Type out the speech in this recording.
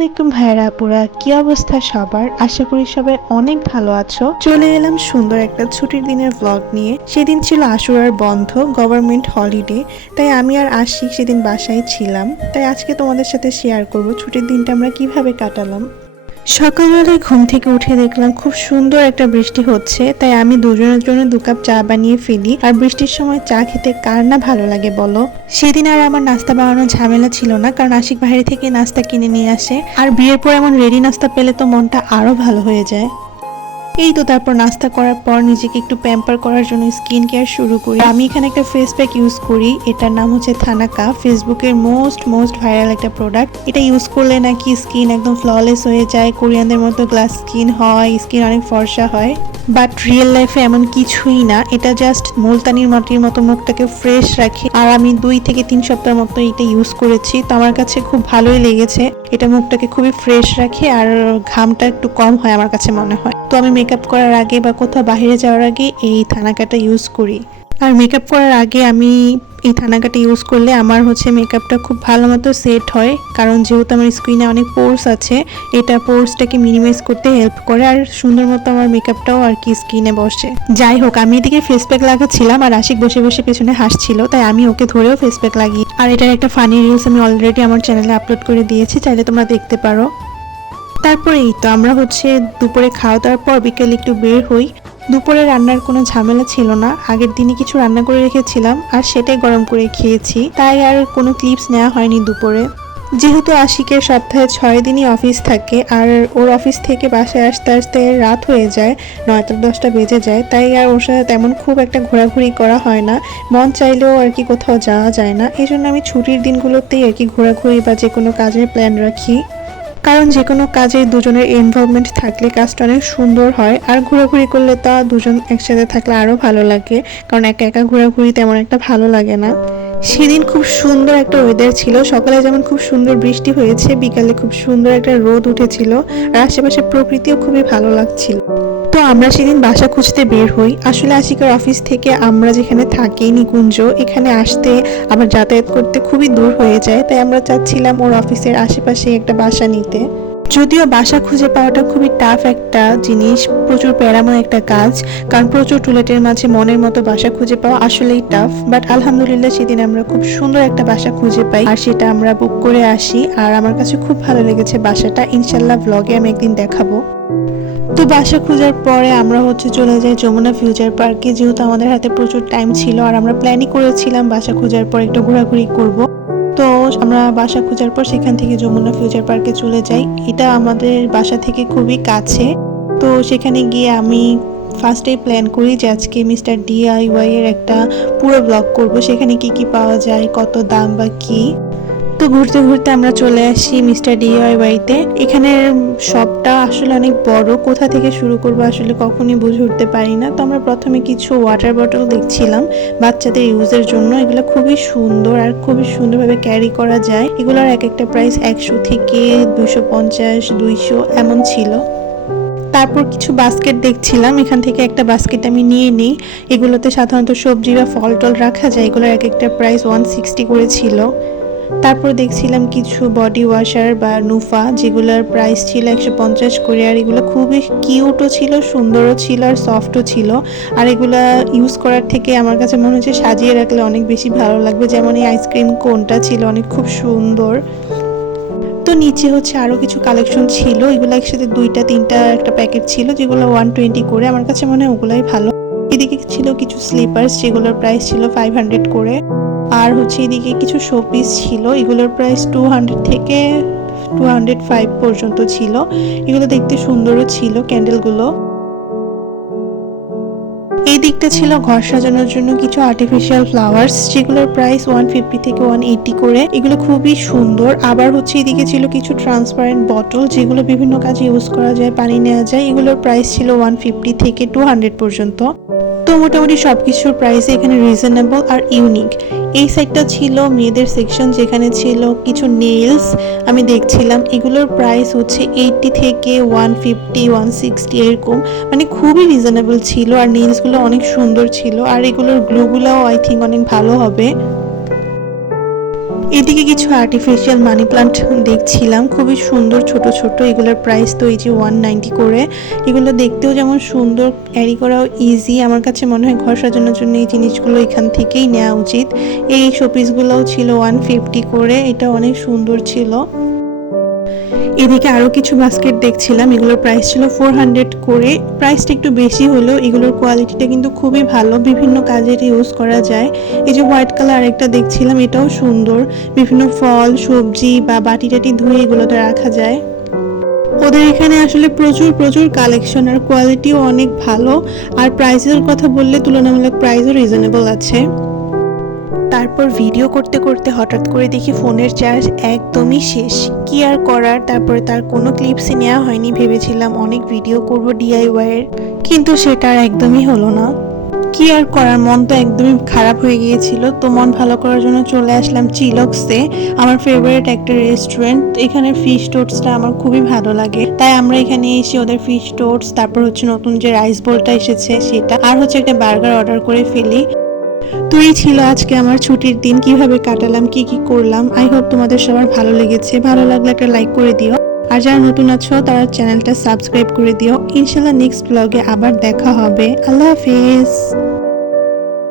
আলাইকুম ভাইরা আপুরা কি অবস্থা সবার? আশা করি সবাই অনেক ভালো আছো। চলে এলাম সুন্দর একটা ছুটির দিনের ব্লগ নিয়ে। সেদিন ছিল আশুরার বন্ধ গভর্নমেন্ট হলিডে তাই আমি আর আশিক সেদিন বাসায় ছিলাম। তাই আজকে তোমাদের সাথে শেয়ার করব ছুটির দিনটা আমরা কীভাবে কাটালাম। সকালবেলায় ঘুম থেকে উঠে দেখলাম খুব সুন্দর একটা বৃষ্টি হচ্ছে, তাই আমি দুজনের জন্য দু কাপ চা বানিয়ে ফেলি। আর বৃষ্টির সময় চা খেতে কার না ভালো লাগে বলো? সেদিন আর আমার নাস্তা বানানোর ঝামেলা ছিল না, কারণ আশিক বাইরে থেকে নাস্তা কিনে নিয়ে আসে। আর বিয়ের পর এমন রেডি নাস্তা পেলে তো মনটা আরও ভালো হয়ে যায়। এই তো তারপর নাস্তা করার পর নিজেকে একটু প্যাম্পার করার জন্য স্কিন কেয়ার শুরু করি। আমি এখানে একটা ফেস প্যাক ইউজ করি। এটার নাম হচ্ছে থানাকা ফেসবুকের মোস্ট মোস্ট ভাইরাল একটা প্রোডাক্ট এটা ইউজ করলে নাকি স্কিন একদম ফ্ললেস হয়ে যায়। কোরিয়ানদের মতো গ্লাস স্কিন হয় স্কিন অনেক ফর্সা হয়। বাট রিয়েল লাইফে এমন কিছুই না। এটা জাস্ট মুলতানির মাটির মতো মুখটাকে ফ্রেশ রাখে। আর আমি দুই থেকে তিন সপ্তাহের মতো এটা ইউজ করেছি। তো আমার কাছে খুব ভালোই লেগেছে। এটা মুখটাকে খুবই ফ্রেশ রাখে আর ঘামটা একটু কম হয় আমার কাছে মনে হয়। তো আমি মেকআপ করার আগে বা কোথাও বাইরে যাওয়ার আগে এই থানাকাটা ইউজ করি। আর মেকআপ করার আগে আমি এই থানাকাটা ইউজ করলে আমার হচ্ছে মেকআপটা খুব ভালো মতো সেট হয়। কারণ যেহেতু আমার স্কিনে অনেক পোর্স আছে, এটা পোর্সটাকে মিনিমাইজ করতে হেল্প করে আর সুন্দর মতো আমার মেকআপটাও আর কি স্কিনে বসে। যাই হোক, আমি এদিকে ফেস প্যাক লাগাচ্ছিলাম আর আশিক বসে বসে পেছনে হাসছিল, তাই আমি ওকে ধরেও ফেস প্যাক লাগিয়ে আর এটার একটা ফানি রিলস আমি অলরেডি আমার চ্যানেলে আপলোড করে দিয়েছি, চাইলে তোমরা দেখতে পারো। তারপরে এই তো আমরা হচ্ছে দুপুরে খাওয়া দাওয়ার পর বিকেলে একটু বের হই। দুপুরে রান্নার কোনো ঝামেলা ছিল না। আগের দিনে কিছু রান্না করে রেখেছিলাম, আর সেটাই গরম করে খেয়েছি। তাই আর কোনো ক্লিপস নেওয়া হয়নি দুপুরে। যেহেতু আশিকের সপ্তাহে ছয় দিনই অফিস থাকে, আর ওর অফিস থেকে বাসায় আসতে আসতে রাত হয়ে যায়, নয়টা দশটা বেজে যায়, তাই আর ওর সাথে তেমন খুব একটা ঘোরাঘুরি করা হয় না। মন চাইলেও আর কি কোথাও যাওয়া যায় না। এই জন্য আমি ছুটির দিনগুলোতেই আর কি ঘোরাঘুরি বা যে কোনো কাজের প্ল্যান রাখি। কারণ যে কোনো কাজে দুজনের ইনভলভমেন্ট থাকলে কাজটা অনেক সুন্দর হয়। আর ঘোরাঘুরি করলে তা দুজন একসাথে থাকলে আরও ভালো লাগে, কারণ একা একা ঘোরাঘুরি তেমন একটা ভালো লাগে না। সেদিন খুব সুন্দর একটা ওয়েদার ছিল, সকালে যেমন খুব সুন্দর বৃষ্টি হয়েছে, বিকালে খুব সুন্দর একটা রোদ উঠেছিল, আর আশেপাশে প্রকৃতিও খুবই ভালো লাগছিল। তো আমরা সেদিন বাসা খুঁজতে বের হই। আসলে আশিকার অফিস থেকে আমরা যেখানে থাকি, নিকুঞ্জ, এখানে আসতে আবার যাতায়াত করতে খুবই দূর হয়ে যায়, তাই আমরা চাচ্ছিলাম ওর অফিসের আশেপাশে একটা বাসা নিতে। যদিও বাসা খুঁজে পাওয়াটা খুবই টাফ একটা জিনিস, প্রচুর প্যারাময় একটা কাজ, কারণ প্রচুর টুলেটের মাঝে মনের মতো বাসা খুঁজে পাওয়া আসলেই টাফ বাট আলহামদুলিল্লাহ সেদিন আমরা খুব সুন্দর একটা বাসা খুঁজে পাই, আর সেটা আমরা বুক করে আসি, আর আমার কাছে খুব ভালো লেগেছে বাসাটা। ইনশাল্লাহ ব্লগে আমি একদিন দেখাবো। তো বাসা খোঁজার পরে আমরা হচ্ছে চলে যাই যমুনা ফিউচার পার্কে। যেহেতু আমাদের হাতে প্রচুর টাইম ছিল আর আমরা প্ল্যানই করেছিলাম বাসা খোঁজার পর একটু ঘোরাঘুরি করব। তো আমরা বাসা খোঁজার পর সেখান থেকে যমুনা ফিউচার পার্কে চলে যাই। এটা আমাদের বাসা থেকে খুবই কাছে। তো সেখানে গিয়ে আমি ফার্স্টেই প্ল্যান করি যে আজকে মিস্টার ডিআইওয়াই এর একটা পুরো ব্লগ করব। সেখানে কি কি পাওয়া যায়, কত দাম বা কি। তো ঘুরতে ঘুরতে আমরা চলে আসি মিস্টার ডিআইওয়াইতে এখানে শপটা আসলে অনেক বড়। কোথা থেকে শুরু করব আসলে কখনই বুঝে উঠতে পারি না। তো আমরা প্রথমে কিছু ওয়াটার বটল দেখছিলাম বাচ্চাদের ইউজের জন্য। এগুলো খুবই সুন্দর আর খুবই সুন্দরভাবে ক্যারি করা যায়। এগুলোর এক একটা প্রাইস একশো থেকে দুশো পঞ্চাশ, দুইশো এমন ছিল। তারপর কিছু বাস্কেট দেখছিলাম। এখান থেকে একটা বাস্কেট আমি নিয়ে নিই। এগুলোতে সাধারণত সবজি বা ফল টল রাখা যায়। এগুলোর এক একটা প্রাইস ওয়ান সিক্সটি করে ছিল। তারপর দেখছিলাম কিছু বডি ওয়াশার বা নুফা, যেগুলোর প্রাইস ছিল একশো পঞ্চাশ করে, আর এগুলো খুবই কিউটও ছিল, সুন্দরও ছিল আর সফটও ছিল। আর এগুলা ইউজ করার থেকে আমার কাছে মনে হচ্ছে সাজিয়ে রাখলে অনেক বেশি ভালো লাগবে। যেমন এই আইসক্রিম কোনটা ছিল, অনেক খুব সুন্দর। তো নিচে হচ্ছে আরও কিছু কালেকশন ছিল, এগুলো একসাথে দুইটা, তিনটা, একটা প্যাকেট ছিল, যেগুলো ওয়ান টোয়েন্টি করে। আমার কাছে মনে হয় ওগুলাই ভালো। এদিকে ছিল কিছু স্লিপার্স যেগুলোর প্রাইস ছিল ফাইভ হান্ড্রেড করে। আর হচ্ছে এদিকে কিছু শোপিস ছিল, এগুলোর প্রাইস টু হান্ড্রেড থেকে টু হান্ড্রেড ফাইভ পর্যন্ত ছিল। এগুলো দেখতে সুন্দরও ছিল ক্যান্ডেলগুলো এই দিকটা ছিল ঘর সাজানোর জন্য কিছু আর্টিফিশিয়াল ফ্লাওয়ার্স যেগুলোর প্রাইস ওয়ান ফিফটি থেকে ওয়ান এইটি করে। এগুলো খুবই সুন্দর। আবার হচ্ছে এদিকে ছিল কিছু ট্রান্সপারেন্ট বটল যেগুলো বিভিন্ন কাজে ইউজ করা যায়, পানি নেওয়া যায়। এগুলোর প্রাইস ছিল ওয়ান ফিফটি থেকে টু হান্ড্রেড পর্যন্ত। তো মোটামুটি সব কিছুর প্রাইস এখানে রিজনেবল আর ইউনিক এই সাইডটা ছিল মেয়েদের সেকশন যেখানে ছিল কিছু নেলস আমি দেখছিলাম। এগুলোর প্রাইস হচ্ছে এইটটি থেকে ওয়ান ফিফটি ওয়ান সিক্সটি এরকম। মানে খুবই রিজনেবল ছিল আর নেলসগুলো অনেক সুন্দর ছিল। আর এগুলোর গ্লুগুলোও আই থিঙ্ক অনেক ভালো হবে। এদিকে কিছু আর্টিফিশিয়াল মানি প্লান্ট দেখছিলাম, খুবই সুন্দর, ছোট ছোট, এগুলোর প্রাইস তো এই যে ওয়ান নাইনটি করে। এগুলো দেখতেও যেমন সুন্দর ক্যারি করাও ইজি আমার কাছে মনে হয় ঘর সাজানোর জন্য এই জিনিসগুলো এখান থেকেই নেওয়া উচিত। এই শোপিসগুলোও ছিল ওয়ান ফিফটি করে, এটা অনেক সুন্দর ছিল। এদিকে আরও কিছু বাস্কেট দেখছিলাম, এগুলোর প্রাইস ছিল ফোর হান্ড্রেড করে। প্রাইসটা একটু বেশি হলেও এগুলোর কোয়ালিটিটা কিন্তু খুবই ভালো। বিভিন্ন কাজের ইউজ করা যায়। এই যে হোয়াইট কালার আরেকটা দেখছিলাম, এটাও সুন্দর। বিভিন্ন ফল, সবজি বা বাটি টাটি ধুয়ে এগুলোতে রাখা যায়। ওদের এখানে আসলে প্রচুর প্রচুর কালেকশন আর কোয়ালিটিও অনেক ভালো। আর প্রাইসের কথা বললে তুলনামূলক প্রাইসও রিজনেবল আছে। তারপর ভিডিও করতে করতে হঠাৎ করে দেখি ফোনের চার্জ একদমই শেষ। কি আর করার? তারপরে তার কোনো ক্লিপসই নেওয়া হয়নি ভেবেছিলাম, অনেক ভিডিও করব ডিআইওয়াইয়ের কিন্তু সেটা আর একদমই হলো না। কি আর করার? মন তো একদমই খারাপ হয়ে গিয়েছিল। তো মন ভালো করার জন্য চলে আসলাম চিলক্সে, আমার ফেভারিট একটা রেস্টুরেন্ট এখানে ফিশ টোটসটা আমার খুবই ভালো লাগে। তাই আমরা এখানে এসে ওদের ফিশ টোটস তারপর হচ্ছে নতুন যে রাইস বোলটা এসেছে সেটা, আর হচ্ছে একটা বার্গার অর্ডার করে ফেলি। তো এই ছিল আজকে আমার ছুটির দিন, কীভাবে কাটালাম, কি কি করলাম? আই হোপ তোমাদের সবার ভালো লেগেছে। ভালো লাগলে একটা লাইক করে দিও। আর যারা নতুন আছো, তারা চ্যানেলটা সাবস্ক্রাইব করে দিও। ইনশাল্লাহ নেক্সট ব্লগে আবার দেখা হবে। আল্লাহ হাফিজ।